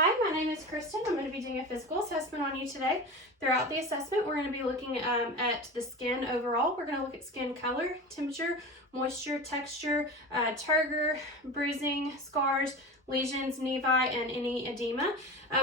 Hi, my name is Kristin. I'm going to be doing a physical assessment on you today. Throughout the assessment, we're going to be looking at the skin overall. We're going to look at skin color, temperature, moisture, texture, turgor, bruising, scars, lesions, nevi, and any edema.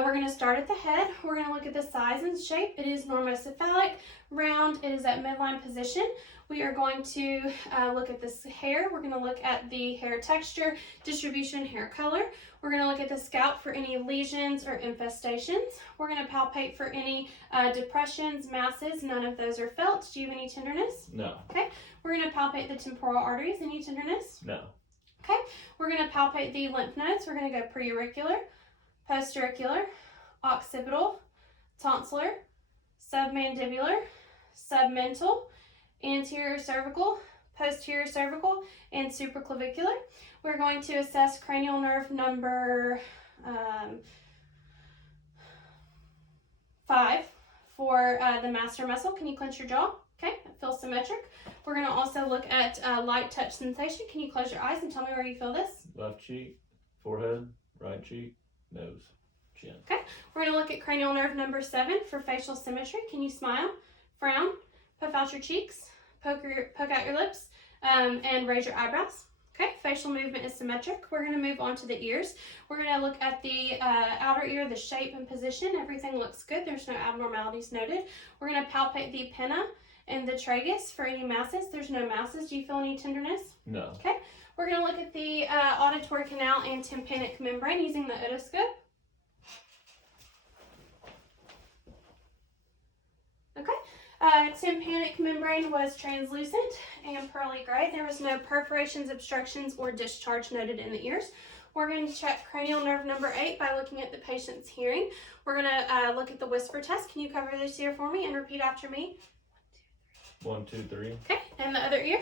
We're going to start at the head. We're going to look at the size and shape. It is normocephalic, round. It is at midline position. We are going to look at this hair. We're going to look at the hair texture, distribution, hair color. We're going to look at the scalp for any lesions or infestations. We're going to palpate for any depressions, masses. None of those are felt. Do you have any tenderness? No. Okay. We're going to palpate the temporal arteries. Any tenderness? No. Okay. We're going to palpate the lymph nodes. We're going to go preauricular, postauricular, occipital, tonsillar, submandibular, submental, anterior cervical, posterior cervical, and supraclavicular. We're going to assess cranial nerve number 5 for the masseter muscle. Can you clench your jaw? Okay, it feels symmetric. We're going to also look at light touch sensation. Can you close your eyes and tell me where you feel this? Left cheek, forehead, right cheek, nose, chin. Okay, we're going to look at cranial nerve number 7 for facial symmetry. Can you smile, frown, puff out your cheeks, poke out your lips, and raise your eyebrows? Okay, facial movement is symmetric. We're going to move on to the ears. We're going to look at the outer ear, the shape and position. Everything looks good. There's no abnormalities noted. We're going to palpate the pinna and the tragus for any masses. There's no masses. Do you feel any tenderness? No. Okay, we're going to look at the auditory canal and tympanic membrane using the otoscope. Okay. Tympanic membrane was translucent and pearly gray. There was no perforations, obstructions, or discharge noted in the ears. We're going to check cranial nerve number 8 by looking at the patient's hearing. We're going to look at the whisper test. Can you cover this ear for me and repeat after me? 1, 2, 3. Okay, and the other ear?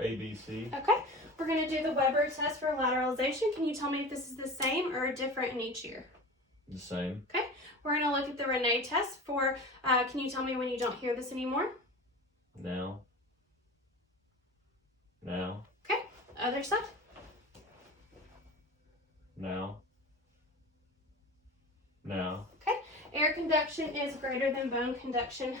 ABC. Okay, we're going to do the Weber test for lateralization. Can you tell me if this is the same or different in each ear? The same. Okay, we're going to look at the Rene test for, can you tell me when you don't hear this anymore? Now. Now. Okay, other side. Now. Now. Okay, air conduction is greater than bone conduction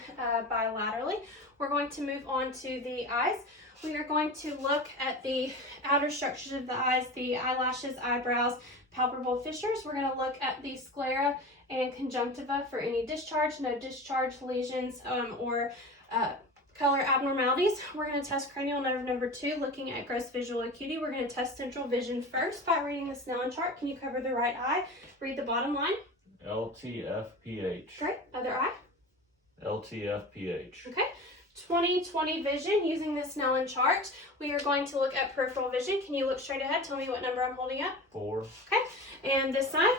bilaterally. We're going to move on to the eyes. We are going to look at the outer structures of the eyes, the eyelashes, eyebrows, palpable fissures. We're going to look at the sclera and conjunctiva for any discharge, no discharge, lesions, or color abnormalities. We're going to test cranial nerve number 2, looking at gross visual acuity. We're going to test central vision first by reading the Snellen chart. Can you cover the right eye? Read the bottom line. LTFPH. Great. Other eye. LTFPH. Okay. 20/20 vision using the Snellen chart. We are going to look at peripheral vision. Can you look straight ahead? Tell me what number I'm holding up. 4. Okay. And this side?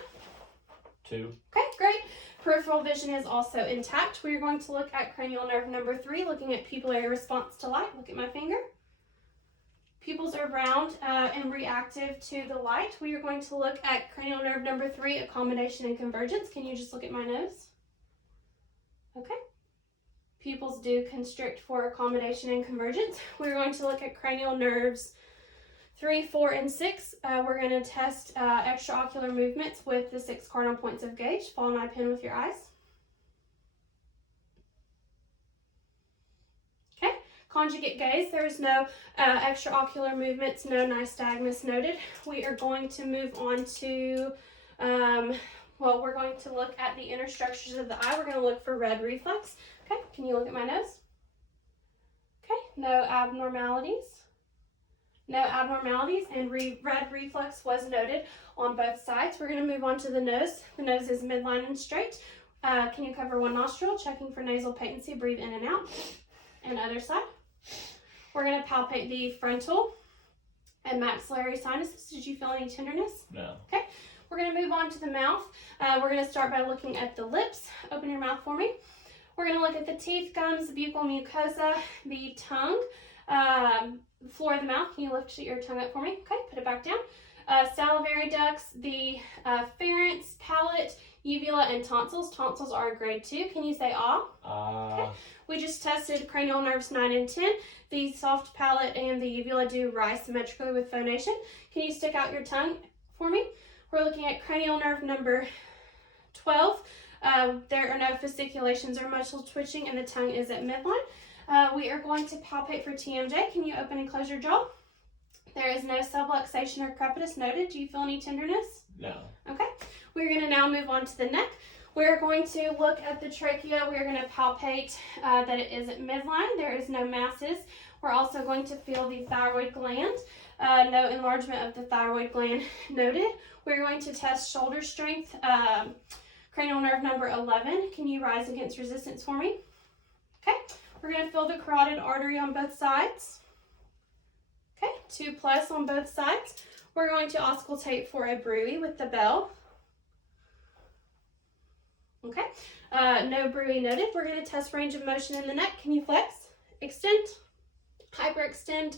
2. Okay, great. Peripheral vision is also intact. We are going to look at cranial nerve number 3, looking at pupillary response to light. Look at my finger. Pupils are round and reactive to the light. We are going to look at cranial nerve number 3, accommodation and convergence. Can you just look at my nose? Okay. Pupils do constrict for accommodation and convergence. We're going to look at cranial nerves 3, 4, and 6. We're going to test extraocular movements with the 6 cardinal points of gaze. Follow my pen with your eyes. Okay, conjugate gaze. There's no extraocular movements, no nystagmus noted. We are going to move on to, we're going to look at the inner structures of the eye. We're going to look for red reflex. Okay, can you look at my nose? Okay, no abnormalities. No abnormalities, and red reflex was noted on both sides. We're going to move on to the nose. The nose is midline and straight. Can you cover one nostril, checking for nasal patency, breathe in and out. And other side. We're going to palpate the frontal and maxillary sinuses. Did you feel any tenderness? No. Okay, we're going to move on to the mouth. We're going to start by looking at the lips. Open your mouth for me. We're going to look at the teeth, gums, buccal mucosa, the tongue, the floor of the mouth. Can you lift your tongue up for me? Okay, put it back down. Salivary ducts, the pharynx, palate, uvula, and tonsils. Tonsils are grade 2. Can you say ah? Okay. We just tested cranial nerves 9 and 10. The soft palate and the uvula do rise symmetrically with phonation. Can you stick out your tongue for me? We're looking at cranial nerve number 12. There are no fasciculations or muscle twitching, and the tongue is at midline. We are going to palpate for TMJ. Can you open and close your jaw? There is no subluxation or crepitus noted. Do you feel any tenderness? No. Okay. We're going to now move on to the neck. We're going to look at the trachea. We're going to palpate that it is at midline. There is no masses. We're also going to feel the thyroid gland. No enlargement of the thyroid gland noted. We're going to test shoulder strength. Cranial nerve number 11. Can you rise against resistance for me? Okay. We're going to feel the carotid artery on both sides. Okay, 2+ on both sides. We're going to auscultate for a bruit with the bell. Okay, no bruit noted. We're going to test range of motion in the neck. Can you flex, extend, hyperextend,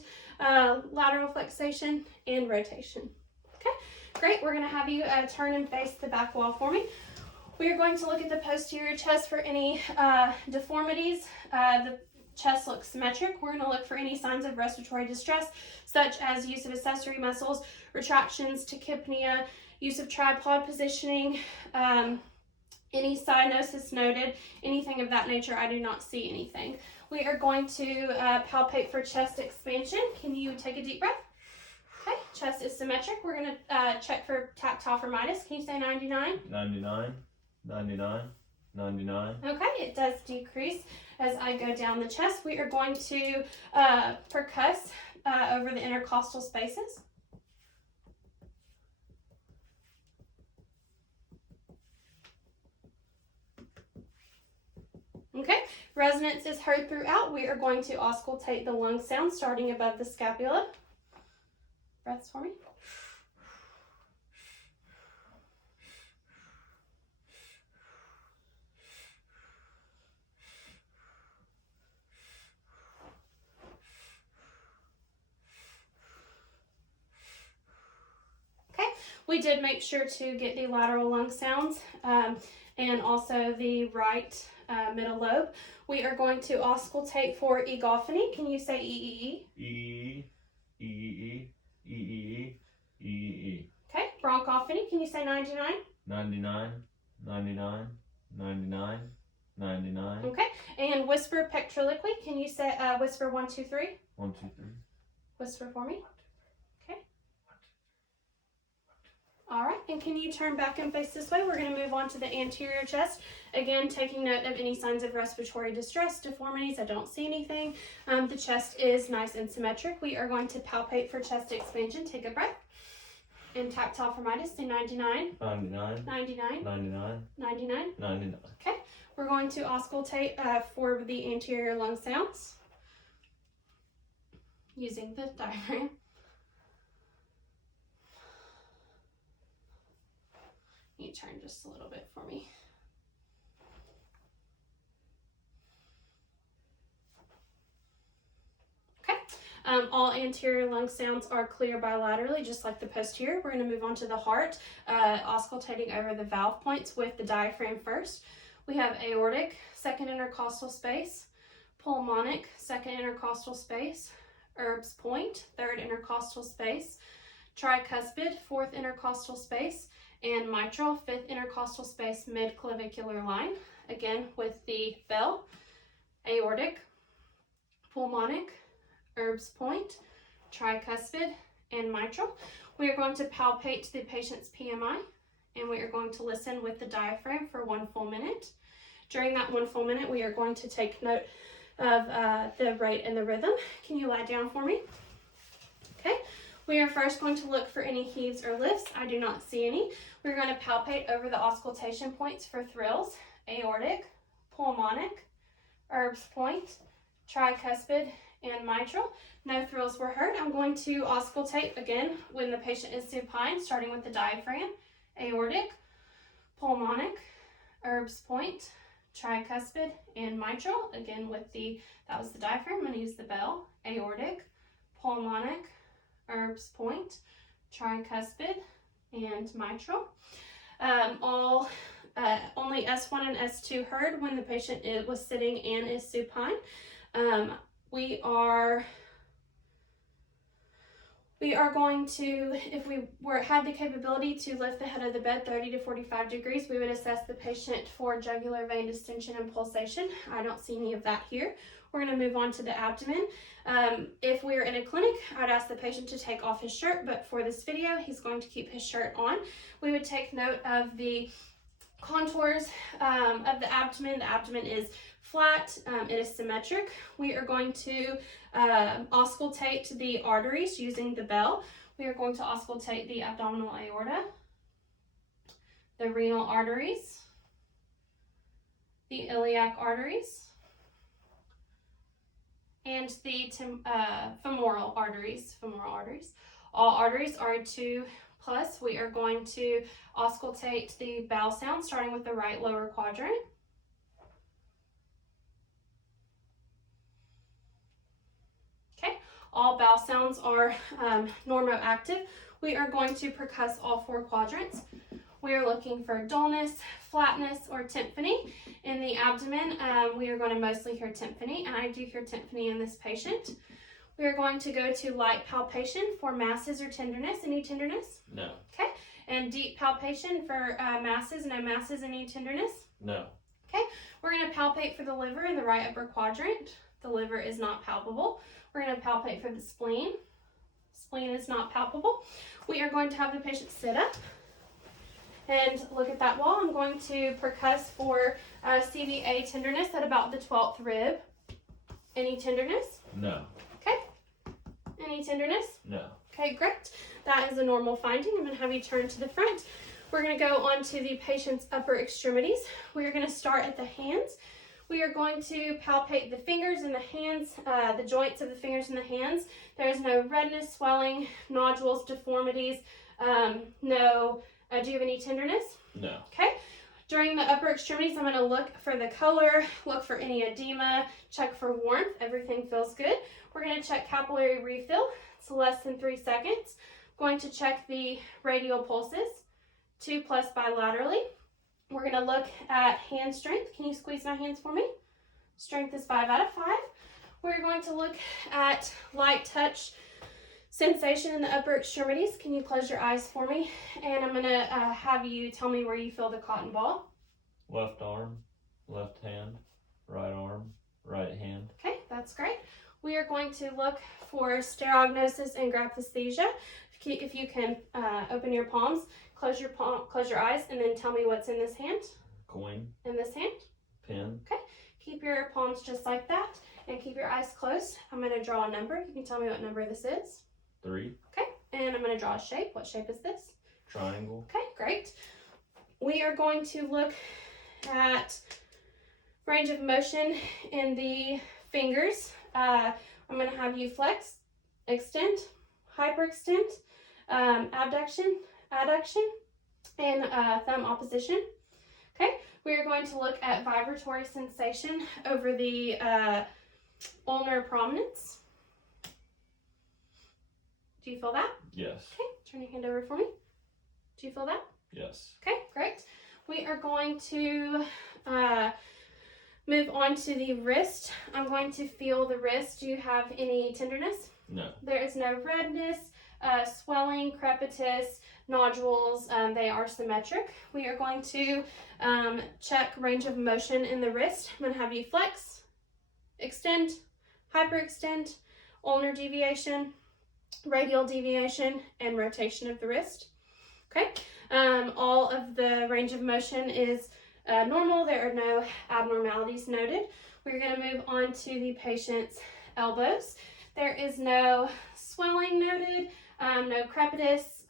lateral flexation, and rotation? Okay, great. We're going to have you turn and face the back wall for me. We are going to look at the posterior chest for any deformities. The chest looks symmetric. We're going to look for any signs of respiratory distress, such as use of accessory muscles, retractions, tachypnea, use of tripod positioning, any cyanosis noted, anything of that nature. I do not see anything. We are going to palpate for chest expansion. Can you take a deep breath? Okay, chest is symmetric. We're going to check for tactile firmitis. Can you say 99? 99, 99, 99. Okay, it does decrease as I go down the chest. We are going to percuss over the intercostal spaces. Okay, resonance is heard throughout. We are going to auscultate the lung sound starting above the scapula. Breaths for me. We did make sure to get the lateral lung sounds and also the right middle lobe. We are going to auscultate for egophony. Can you say E-E-E? E, E, E, E, E, E, E. Okay, bronchophony. Can you say 99? 99, 99, 99, 99. Okay, and whisper pectroliquid. Can you say whisper 1, 2, 3? 1, 2, 3. Whisper for me. All right, and can you turn back and face this way? We're going to move on to the anterior chest. Again, taking note of any signs of respiratory distress, deformities. I don't see anything. The chest is nice and symmetric. We are going to palpate for chest expansion. Take a breath. And tactile firmitis, say 99. 99. 99. 99. 99. 99. Okay, we're going to auscultate for the anterior lung sounds using the diaphragm. You turn just a little bit for me. Okay, all anterior lung sounds are clear bilaterally, just like the posterior. We're going to move on to the heart, auscultating over the valve points with the diaphragm first. We have aortic, second intercostal space, pulmonic, second intercostal space, Erb's point, third intercostal space, tricuspid, fourth intercostal space, and mitral, fifth intercostal space, mid-clavicular line. Again, with the bell, aortic, pulmonic, Erb's point, tricuspid, and mitral. We are going to palpate the patient's PMI, and we are going to listen with the diaphragm for 1 full minute. During that 1 full minute, we are going to take note of the rate and the rhythm. Can you lie down for me? Okay. We are first going to look for any heaves or lifts. I do not see any. We're going to palpate over the auscultation points for thrills, aortic, pulmonic, Erb's point, tricuspid, and mitral. No thrills were heard. I'm going to auscultate again when the patient is supine, starting with the diaphragm, aortic, pulmonic, Erb's point, tricuspid, and mitral. Again with that was the diaphragm. I'm going to use the bell, aortic, pulmonic, Erb's point, tricuspid, and mitral. Only S1 and S2 heard when the patient was sitting and is supine. We are going to, if we had the capability to lift the head of the bed 30 to 45 degrees, we would assess the patient for jugular vein distension and pulsation. I don't see any of that here. We're going to move on to the abdomen. If we're in a clinic, I'd ask the patient to take off his shirt, but for this video, he's going to keep his shirt on. We would take note of the contours of the abdomen. The abdomen is flat, it is symmetric. We are going to auscultate the arteries using the bell. We are going to auscultate the abdominal aorta, the renal arteries, the iliac arteries, and the femoral arteries. All arteries are 2+. We are going to auscultate the bowel sound, starting with the right lower quadrant. Okay, all bowel sounds are normoactive. We are going to percuss all 4 quadrants. We are looking for dullness, flatness, or tympany. In the abdomen, we are going to mostly hear tympany, and I do hear tympany in this patient. We are going to go to light palpation for masses or tenderness. Any tenderness? No. Okay. And deep palpation for masses. No masses. Any tenderness? No. Okay. We're going to palpate for the liver in the right upper quadrant. The liver is not palpable. We're going to palpate for the spleen. Spleen is not palpable. We are going to have the patient sit up and look at that wall. I'm going to percuss for CVA tenderness at about the 12th rib. Any tenderness? No. Okay. Any tenderness? No. Okay, great. That is a normal finding. I'm going to have you turn to the front. We're going to go on to the patient's upper extremities. We are going to start at the hands. We are going to palpate the fingers and the hands, the joints of the fingers and the hands. There is no redness, swelling, nodules, deformities, do you have any tenderness? No. Okay. During the upper extremities, I'm going to look for the color, look for any edema, check for warmth. Everything feels good. We're going to check capillary refill. It's less than 3 seconds. Going to check the radial pulses, 2+ bilaterally. We're going to look at hand strength. Can you squeeze my hands for me? Strength is 5 out of 5. We're going to look at light touch sensation in the upper extremities. Can you close your eyes for me? And I'm going to have you tell me where you feel the cotton ball. Left arm, left hand, right arm, right hand. Okay, that's great. We are going to look for sterognosis and graphesthesia. If you can open your palms, close your eyes, and then tell me what's in this hand. Coin. In this hand. Pen. Okay. Keep your palms just like that, and keep your eyes closed. I'm going to draw a number. You can tell me what number this is. 3. Okay. And I'm going to draw a shape. What shape is this? Triangle. Okay, great. We are going to look at range of motion in the fingers. I'm going to have you flex, extend, hyperextend, abduction, adduction, and thumb opposition. Okay, we are going to look at vibratory sensation over the ulnar prominence. Do you feel that? Yes. Okay, turn your hand over for me. Do you feel that? Yes. Okay, great. We are going to move on to the wrist. I'm going to feel the wrist. Do you have any tenderness? No. There is no redness, swelling, crepitus, nodules. They are symmetric. We are going to check range of motion in the wrist. I'm going to have you flex, extend, hyperextend, ulnar deviation, radial deviation, and rotation of the wrist. Okay, all of the range of motion is normal. There are no abnormalities noted. We're going to move on to the patient's elbows. There is no swelling noted, no crepitus.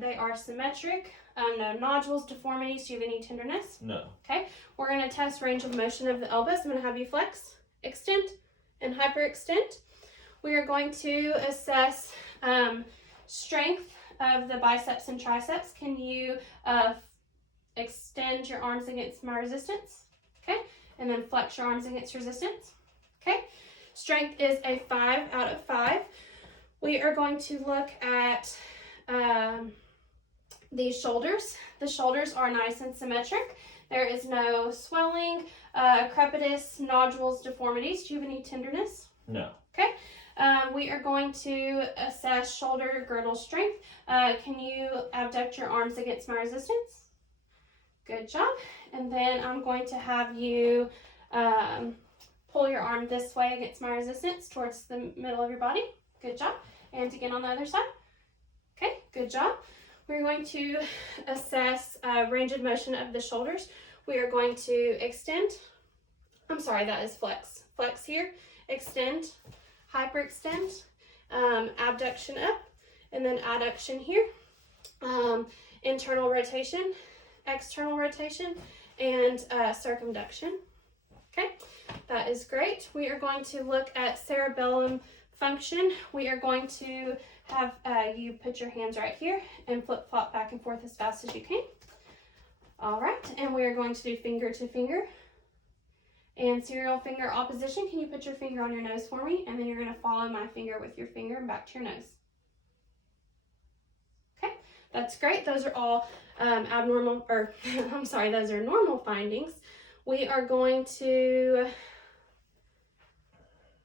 They are symmetric. No nodules, deformities. Do you have any tenderness? No. Okay, we're going to test range of motion of the elbows. I'm going to have you flex, extend, and hyperextend. We are going to assess strength of the biceps and triceps. Can you extend your arms against my resistance? Okay, and then flex your arms against resistance. Okay, strength is a 5 out of 5. We are going to look at the shoulders. The shoulders are nice and symmetric. There is no swelling, crepitus, nodules, deformities. Do you have any tenderness? No. Okay. We are going to assess shoulder girdle strength. Can you abduct your arms against my resistance? Good job. And then I'm going to have you pull your arm this way against my resistance towards the middle of your body. Good job. And again on the other side. Okay, good job. We're going to assess range of motion of the shoulders. We are going to extend. I'm sorry, that is flex. Flex here, extend, hyperextend, abduction up, and then adduction here. Internal rotation, external rotation, and circumduction. Okay, that is great. We are going to look at cerebellum function. We are going to have you put your hands right here and flip-flop back and forth as fast as you can. All right, and we are going to do finger to finger and serial finger opposition. Can you put your finger on your nose for me? And then you're going to follow my finger with your finger and back to your nose. Okay, that's great. Those are all abnormal, or I'm sorry, those are normal findings. We are going to,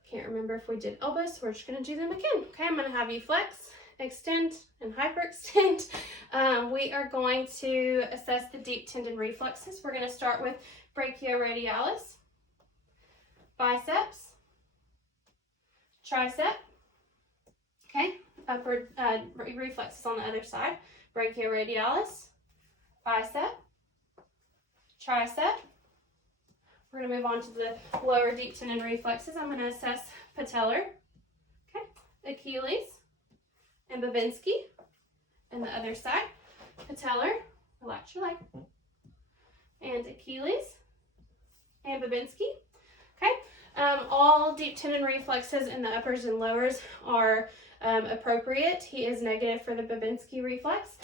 can't remember if we did elbows, so we're just going to do them again. Okay, I'm going to have you flex, extend, and hyperextend. We are going to assess the deep tendon reflexes. We're going to start with brachioradialis, biceps, tricep, okay, upward reflexes on the other side, brachioradialis, bicep, tricep. We're going to move on to the lower deep tendon reflexes. I'm going to assess patellar, okay, Achilles, and Babinski, and the other side, patellar, relax your leg, and Achilles, and Babinski. Okay, all deep tendon reflexes in the uppers and lowers are appropriate. He is negative for the Babinski reflex.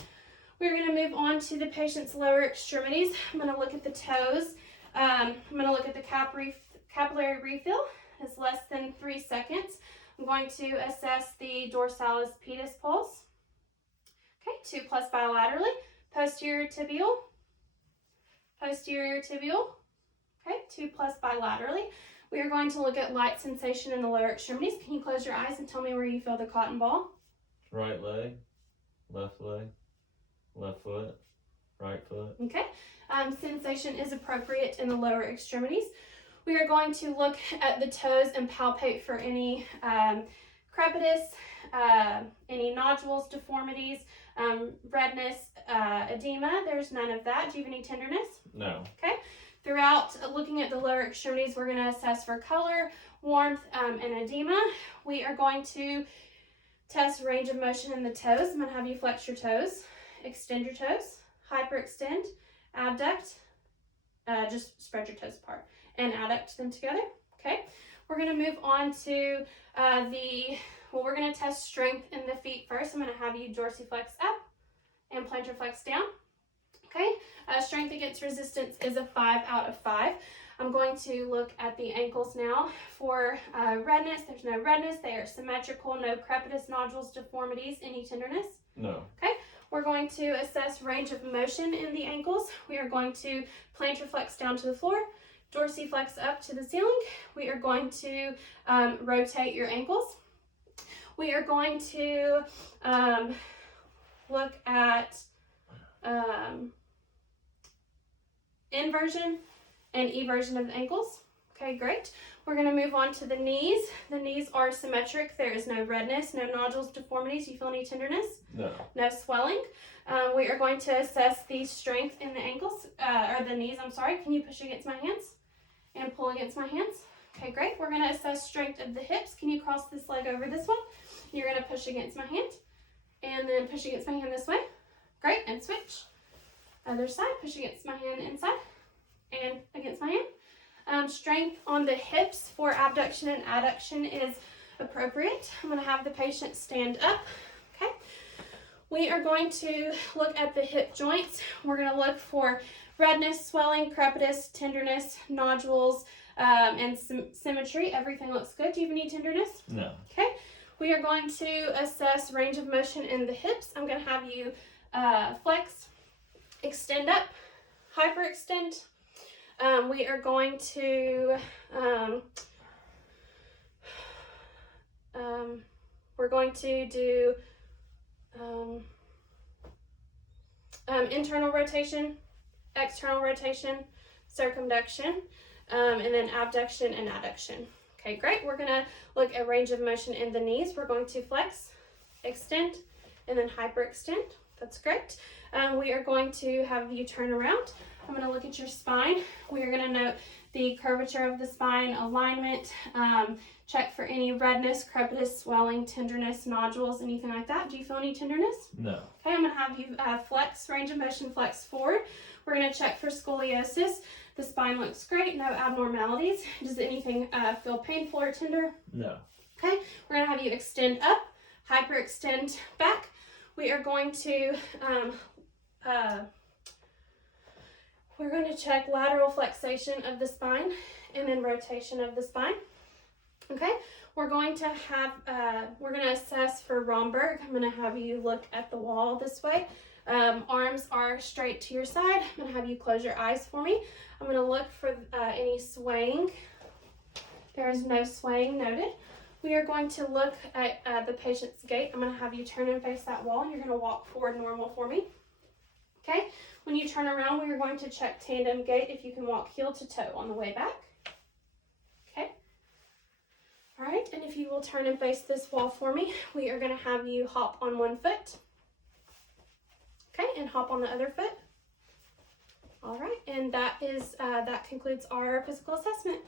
We're going to move on to the patient's lower extremities. I'm going to look at the toes. I'm going to look at the capillary refill. It's less than 3 seconds. I'm going to assess the dorsalis pedis pulse. Okay, 2+ bilaterally. Posterior tibial. Posterior tibial. Okay, 2+ bilaterally. We are going to look at light sensation in the lower extremities. Can you close your eyes and tell me where you feel the cotton ball? Right leg, left foot, right foot. Okay, sensation is appropriate in the lower extremities. We are going to look at the toes and palpate for any crepitus, any nodules, deformities, redness, edema. There's none of that. Do you have any tenderness? No. Okay. Throughout looking at the lower extremities, we're going to assess for color, warmth, and edema. We are going to test range of motion in the toes. I'm going to have you flex your toes, extend your toes, hyperextend, abduct, just spread your toes apart, and adduct them together. Okay. We're going to move on to we're going to test strength in the feet first. I'm going to have you dorsiflex up and plantar flex down. Okay, strength against resistance is a 5 out of 5. I'm going to look at the ankles now for redness. There's no redness. They are symmetrical. No crepitus, nodules, deformities. Any tenderness? No. Okay, we're going to assess range of motion in the ankles. We are going to plantar flex down to the floor, dorsiflex up to the ceiling. We are going to rotate your ankles. We are going to look at inversion and eversion of the ankles. Okay, great. We're going to move on to the knees. The knees are symmetric. There is no redness, no nodules, deformities. You feel any tenderness? No. No swelling. We are going to assess the strength in the ankles, or the knees, I'm sorry. Can you push against my hands and pull against my hands? Okay, great. We're going to assess strength of the hips. Can you cross this leg over this way? You're going to push against my hand and then push against my hand this way. Great, and switch. Other side, push against my hand inside and against my hand. Strength on the hips for abduction and adduction is appropriate. I'm going to have the patient stand up. Okay. We are going to look at the hip joints. We're going to look for redness, swelling, crepitus, tenderness, nodules, and symmetry. Everything looks good. Do you have any tenderness? No. Okay. We are going to assess range of motion in the hips. I'm going to have you flex, extend up, hyperextend. We are going to We're going to do internal rotation, external rotation, circumduction, and then abduction and adduction. Okay, great. We're going to look at range of motion in the knees. We're going to flex, extend, and then hyperextend. That's great. We are going to have you turn around. I'm going to look at your spine. We are going to note the curvature of the spine, alignment, check for any redness, crepitus, swelling, tenderness, nodules, anything like that. Do you feel any tenderness? No. Okay, I'm going to have you flex, range of motion, flex forward. We're going to check for scoliosis. The spine looks great, no abnormalities. Does anything feel painful or tender? No. Okay, we're going to have you extend up, hyperextend back. We are going to we're going to check lateral flexation of the spine and then rotation of the spine. Okay, we're going to have, we're going to assess for Romberg. I'm going to have you look at the wall this way. Arms are straight to your side. I'm going to have you close your eyes for me. I'm going to look for any swaying. There is no swaying noted. We are going to look at the patient's gait. I'm going to have you turn and face that wall. You're going to walk forward normal for me. Okay, when you turn around, we are going to check tandem gait if you can walk heel to toe on the way back. Okay. All right, and if you will turn and face this wall for me, we are going to have you hop on one foot. Okay, and hop on the other foot. All right, and that concludes our physical assessment.